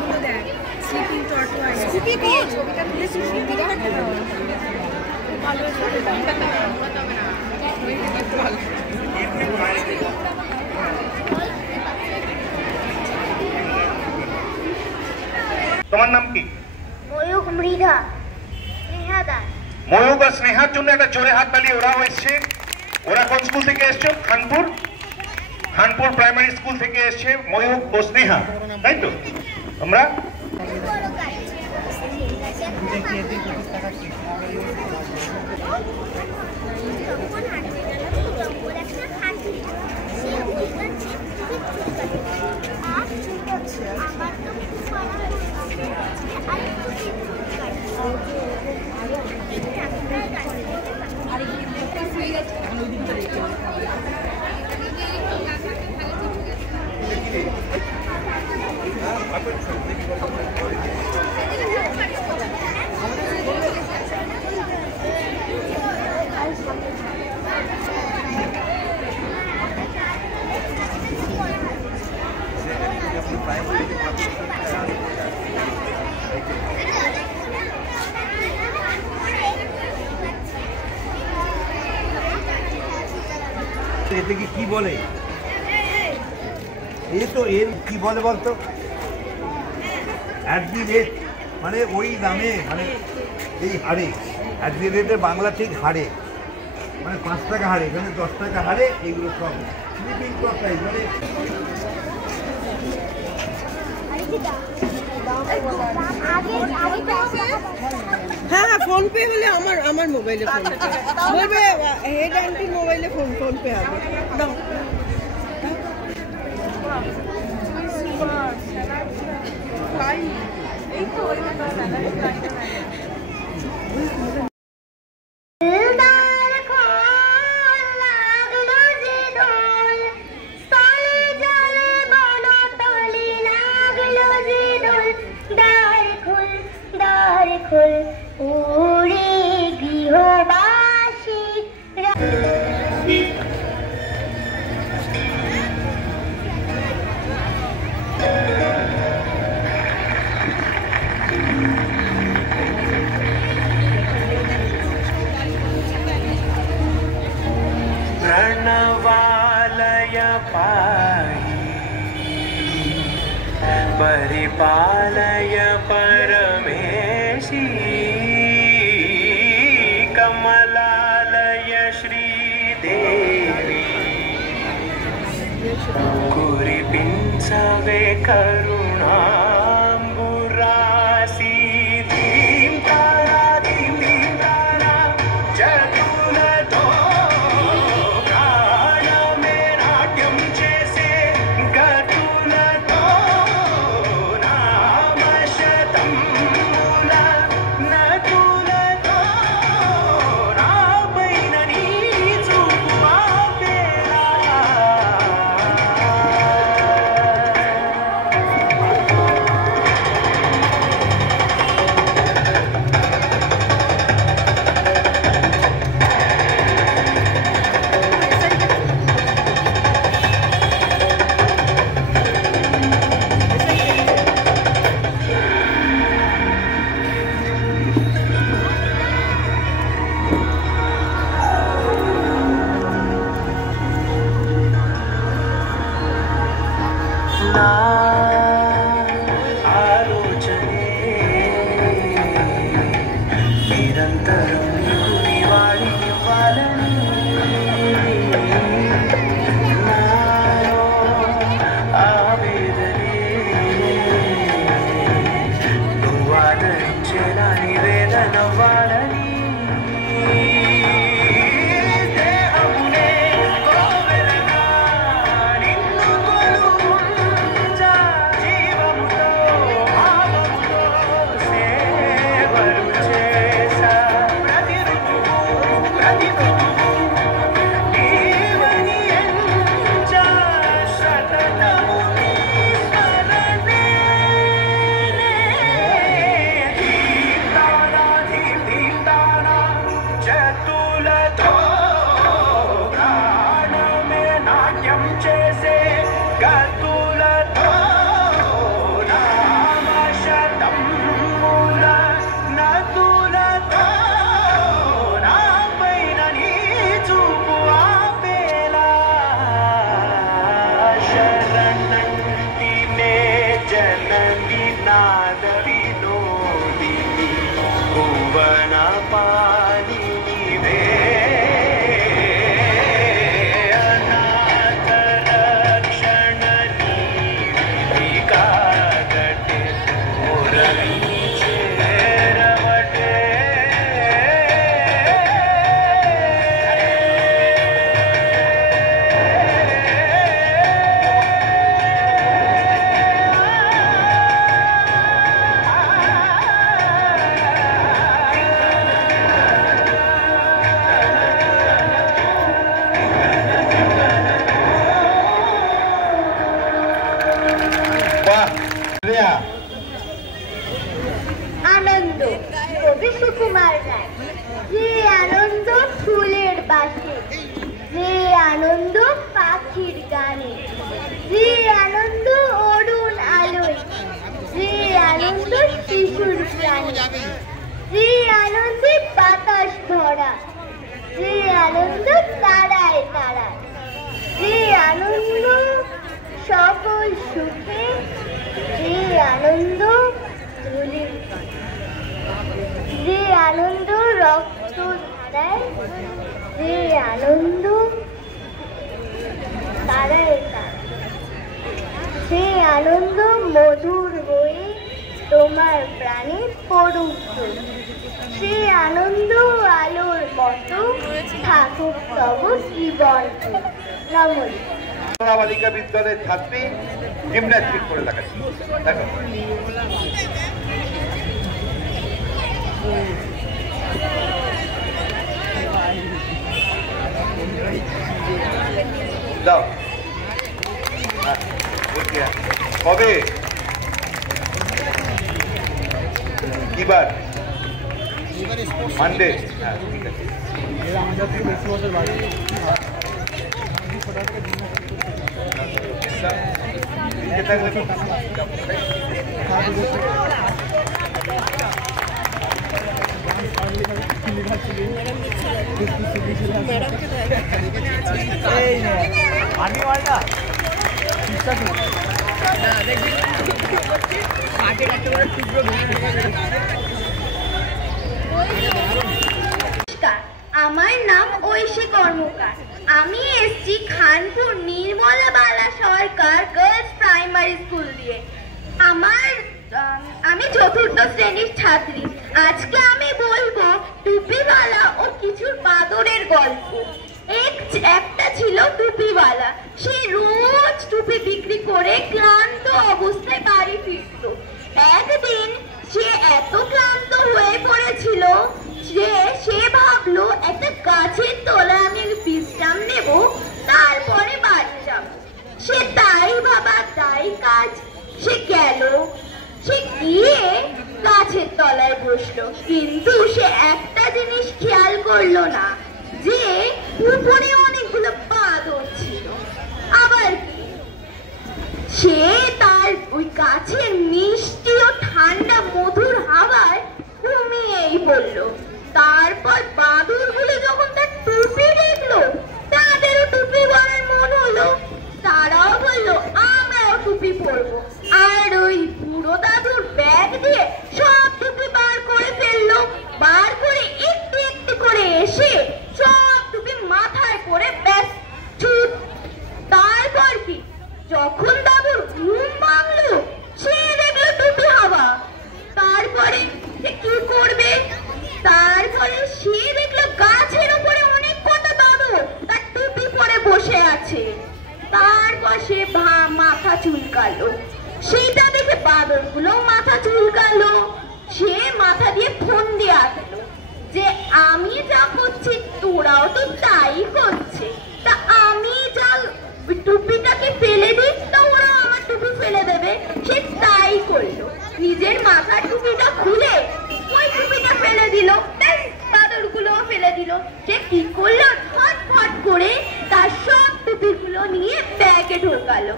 এগুলো দেখ sleeping টর্টওয়াইজ scooty দিয়ে ছবিটা তুলেছি বিরাট ভালো তোমার নাম কি? ময়ূক মৃধা স্নেহা দাস। ময়ূক আর স্নেহার জন্য একটা জোরে হাত তালি ওরাও এসছে। ওরা কোন স্কুল থেকে এসছো? খানপুর প্রাইমারি স্কুল থেকে এসছে ময়ূক ও স্নেহা, তাই তো? তোমরা এতে কি বলে? এ তো এর কি বলে বলতো? অ্যাট দি রেট মানে ওই দামে, মানে এই হারে। অ্যাট দি রেটের বাংলা ঠিক হারে, মানে 5 টাকা হারে, এখানে 10 টাকা হারে। এগুলো সব স্লিপিং প্রাইস মানে হ্যাঁ ফোন পে হলে আমার মোবাইলে ফোন পে বলবে হেড আন্টির মোবাইলে ফোন পে হবে। দাও উড়ে গৃহবাসী प्रणवालय पाहि परिपालय परमेशी कमलालय श्रीदेवी कुरिपिंसवे करुणाम्बुरासी धीं तारा जगुलतो नाद विनोदिनी भुवन पालिनी रे अनाथ रक्षण नीति कागटे मुरली चेरवटे আনন্দ কবি সুকুমার রায়। যে আনন্দ ফুলের বাসে, যে আনন্দ পাখির গানে, যে আনন্দ অরুণ আলোয়, যে আনন্দ শিশুর প্রাণে, যে আনন্দে বাতাস ভরা, যে আনন্দ তারায় তারায়, যে আনন্দ সকল সুখে, যে আনন্দ ধুলির, যে আনন্দ রক্ত ধারায়, যে আনন্দ তারায় তারায়, সে আনন্দ মধুর হয়ে তোমার প্রাণে পড়ুক, সে আনন্দ আলোর মতো থাকুক তব জীবন। নমস্কার। বালিকা বিদ্যালয়ের ছাত্রী জিমন্যাস্টিক করে দেখাচ্ছি। দেখো যাও কবে কিবার মানডে? হ্যাঁ ঠিক আছে। আমার নাম ঐশী কর্মকার। আমি এসছি খানপুর নির্মলা বালা সরকার গার্লস প্রাইমারি স্কুল দিয়ে। আমি চতুর্থ শ্রেণীর ছাত্রী। আজকে আমি বলবো টুপিওয়ালা ও কিছু বাদরের গল্প। একটা ছিল টুপিওয়ালা। সে রোজ টুপি বিক্রি করে ক্লান্ত অবস্থায় বাড়ি ফিরত। একদিন সে এত ক্লান্ত হয়ে পড়েছিল যে সে ভাবলো একটা গাছের তলায় আমি বিশ্রাম নেব, তারপরে বাড়ি যাব। সে তাই ভাবা তাই কাজ। সে গেল, সে গিয়ে গাছের তলায় বসলো, কিন্তু সে একটা জিনিস খেয়াল করলো না যে উপরে অনেকগুলো বাদর ছিল। আবার কি, সে তার ওই গাছের মিষ্টি ও ঠান্ডা মধুর হাওয়ায় ঘুমিয়েই পড়লো। তারপর বাদুরগুলো যখন তার টুপি দেখলো, তাদেরও টুপি পরার মন হলো। তারাও বললো আমরাও টুপি পরবো। আর ওই বুড়ো দাদুর ব্যাগ দিয়ে সব টুপি বার করে ফেললো। বার করে একটু একটু করে এসে সব টুপি মাথায় করে ব্যাস ছুট। তারপর কি, যখন দাদুর ঘুম ভাঙলো, সে দেখলো টুপি হাওয়া। তারপরে সে কি করবে? তারপরে সে দেখলো গাছের উপরে অনেক কটা বাদর তার টুপি পরে বসে আছে। তারপর সে মাথা চুলকালো। সেটা দেখে বাদরগুলো মাথা চুলকালো। সে মাথা দিয়ে ফোন দিয়ে আসলো যে আমি যা করছি তোরাও তো তাই করছে, তা আমি যা টুপিটাকে ফেলে দিই তা ওরা আমার টুপি ফেলে দেবে। সে তাই করলো, নিজের মাথার টুপিটা খুলে ওই টুপিটা ফেলে দিল। বাদরগুলো ফেলে দিল। সে কি করলো, ফটফট করে তার সব টুপিগুলো নিয়ে ব্যাগে ঢোকালো।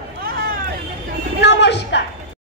নমস্কার।